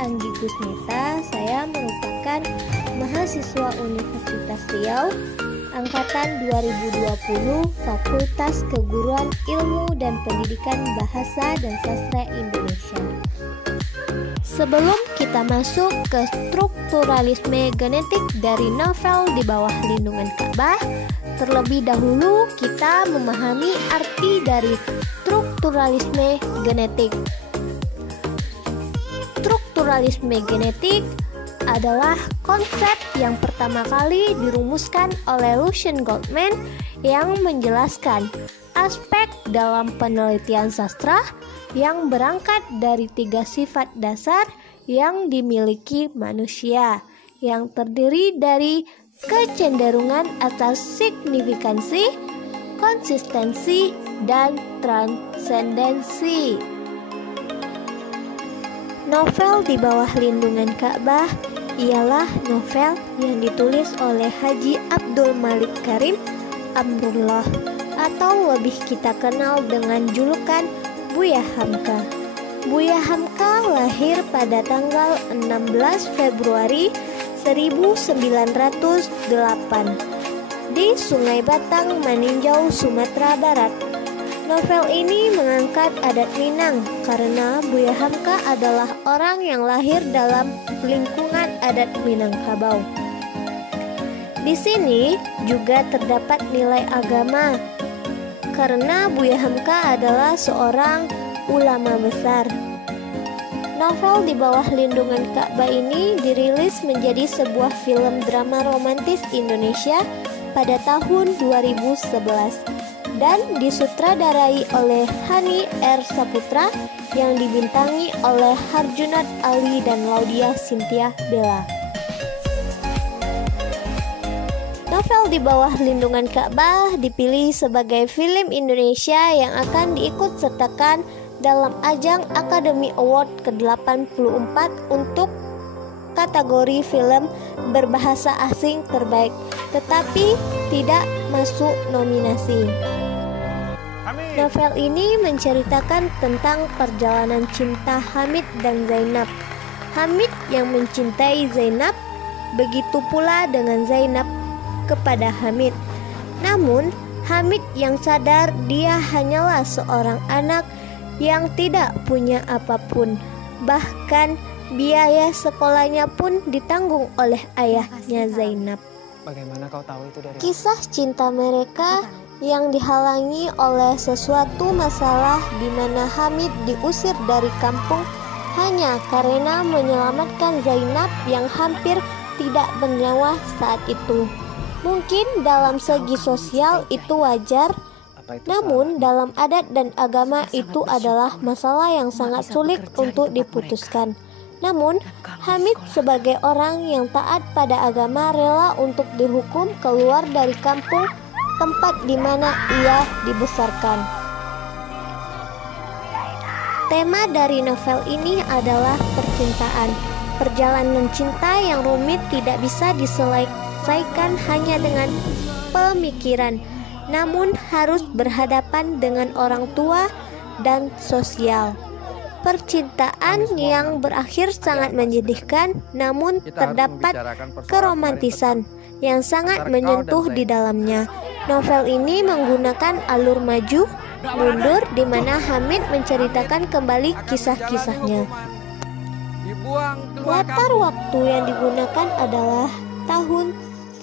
Anggi Gusnita. Saya merupakan mahasiswa Universitas Riau Angkatan 2020 Fakultas Keguruan Ilmu dan Pendidikan Bahasa dan Sastra Indonesia. Sebelum kita masuk ke strukturalisme genetik dari novel Di Bawah Lindungan Ka'bah, terlebih dahulu kita memahami arti dari strukturalisme genetik. Strukturalisme genetik adalah konsep yang pertama kali dirumuskan oleh Lucien Goldman yang menjelaskan aspek dalam penelitian sastra yang berangkat dari 3 sifat dasar yang dimiliki manusia, yang terdiri dari kecenderungan atas signifikansi, konsistensi, dan transendensi. Novel Di Bawah Lindungan Ka'bah ialah novel yang ditulis oleh Haji Abdul Malik Karim Amrullah, atau lebih kita kenal dengan julukan Buya Hamka. Buya Hamka lahir pada tanggal 16 Februari 1908 di Sungai Batang, Maninjau, Sumatera Barat. Novel ini mengangkat adat Minang karena Buya Hamka adalah orang yang lahir dalam lingkungan adat Minangkabau. Di sini juga terdapat nilai agama karena Buya Hamka adalah seorang ulama besar. Novel Di Bawah Lindungan Ka'bah ini dirilis menjadi sebuah film drama romantis Indonesia pada tahun 2011 dan disutradarai oleh Hani R. Saputra yang dibintangi oleh Harjunat Ali dan Laudia Cynthia Bella. Novel Di Bawah Lindungan Ka'bah dipilih sebagai film Indonesia yang akan diikut sertakan dalam ajang Academy Award ke-84 untuk kategori film berbahasa asing terbaik, tetapi tidak masuk nominasi. Novel ini menceritakan tentang perjalanan cinta Hamid dan Zainab. Hamid yang mencintai Zainab, begitu pula dengan Zainab kepada Hamid. Namun, Hamid yang sadar dia hanyalah seorang anak yang tidak punya apapun. Bahkan biaya sekolahnya pun ditanggung oleh ayahnya Zainab. Bagaimana kau tahu itu dari Kisah cinta mereka yang dihalangi oleh sesuatu masalah di mana Hamid diusir dari kampung hanya karena menyelamatkan Zainab yang hampir tidak bernyawa saat itu. Mungkin dalam segi sosial itu wajar, namun dalam adat dan agama itu adalah masalah yang sangat sulit untuk diputuskan. Namun, Hamid sebagai orang yang taat pada agama rela untuk dihukum keluar dari kampung tempat di mana ia dibesarkan. Tema dari novel ini adalah percintaan. Perjalanan cinta yang rumit tidak bisa diselesaikan hanya dengan pemikiran, namun harus berhadapan dengan orang tua dan sosial. Percintaan yang berakhir sangat menyedihkan, namun terdapat keromantisan yang sangat menyentuh di dalamnya. Novel ini menggunakan alur maju mundur di mana Hamid menceritakan kembali kisah-kisahnya. Latar waktu yang digunakan adalah tahun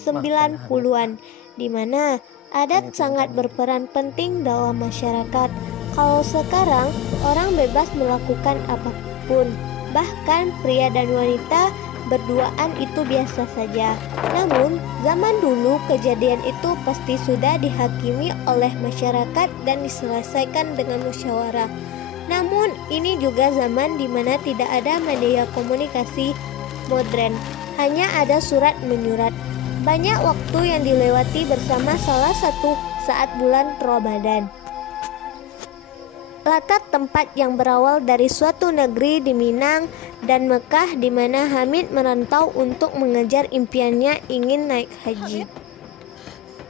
90-an, di mana adat sangat berperan penting dalam masyarakat. Kalau sekarang, orang bebas melakukan apapun, bahkan pria dan wanita berduaan itu biasa saja. Namun, zaman dulu kejadian itu pasti sudah dihakimi oleh masyarakat dan diselesaikan dengan musyawarah. Namun, ini juga zaman di mana tidak ada media komunikasi modern, hanya ada surat menyurat. Banyak waktu yang dilewati bersama salah satu saat bulan Ramadan. Latar tempat yang berawal dari suatu negeri di Minang dan Mekah di mana Hamid merantau untuk mengejar impiannya ingin naik haji.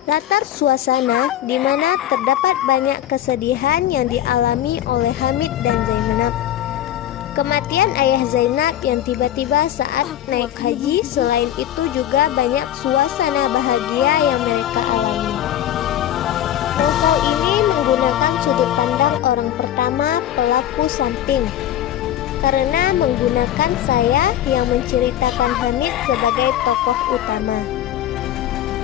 Latar suasana di mana terdapat banyak kesedihan yang dialami oleh Hamid dan Zainab. kematian ayah Zainab yang tiba-tiba saat naik haji. Selain itu juga banyak suasana bahagia yang mereka alami. Novel ini menggunakan sudut pandang orang pertama, pelaku samping, karena menggunakan saya yang menceritakan Hamid sebagai tokoh utama.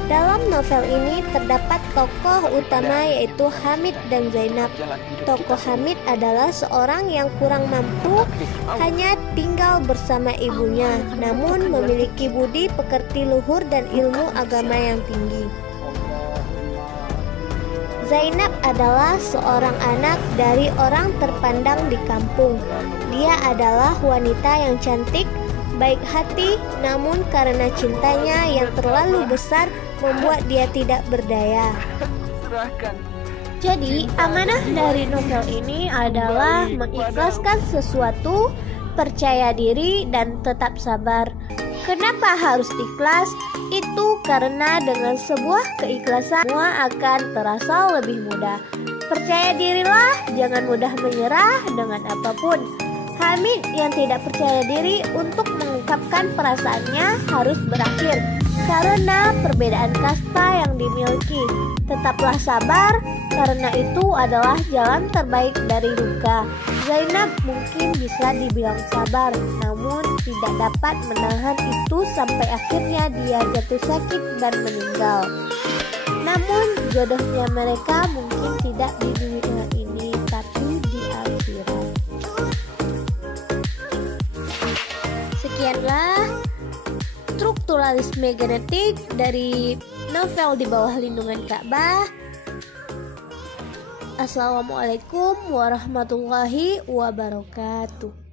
Dalam novel ini terdapat tokoh utama yaitu Hamid dan Zainab. Tokoh Hamid adalah seorang yang kurang mampu, hanya tinggal bersama ibunya, namun memiliki budi pekerti luhur dan ilmu agama yang tinggi. Zainab adalah seorang anak dari orang terpandang di kampung. Dia adalah wanita yang cantik, baik hati, namun karena cintanya yang terlalu besar membuat dia tidak berdaya. Jadi, amanah dari novel ini adalah mengikhlaskan sesuatu, percaya diri, dan tetap sabar. Kenapa harus ikhlas? Itu karena dengan sebuah keikhlasan semua akan terasa lebih mudah. Percaya dirilah, jangan mudah menyerah dengan apapun. Hamid yang tidak percaya diri untuk mengungkapkan perasaannya harus berakhir karena perbedaan kasta yang dimiliki. Tetaplah sabar, karena itu adalah jalan terbaik dari duka. Zainab mungkin bisa dibilang sabar, namun tidak dapat menahan itu sampai akhirnya dia jatuh sakit dan meninggal. Namun jodohnya mereka mungkin tidak di dunia ini, tapi di akhirat. Sekianlah strukturalisme genetik dari novel Di Bawah Lindungan Ka'bah. Assalamualaikum warahmatullahi wabarakatuh.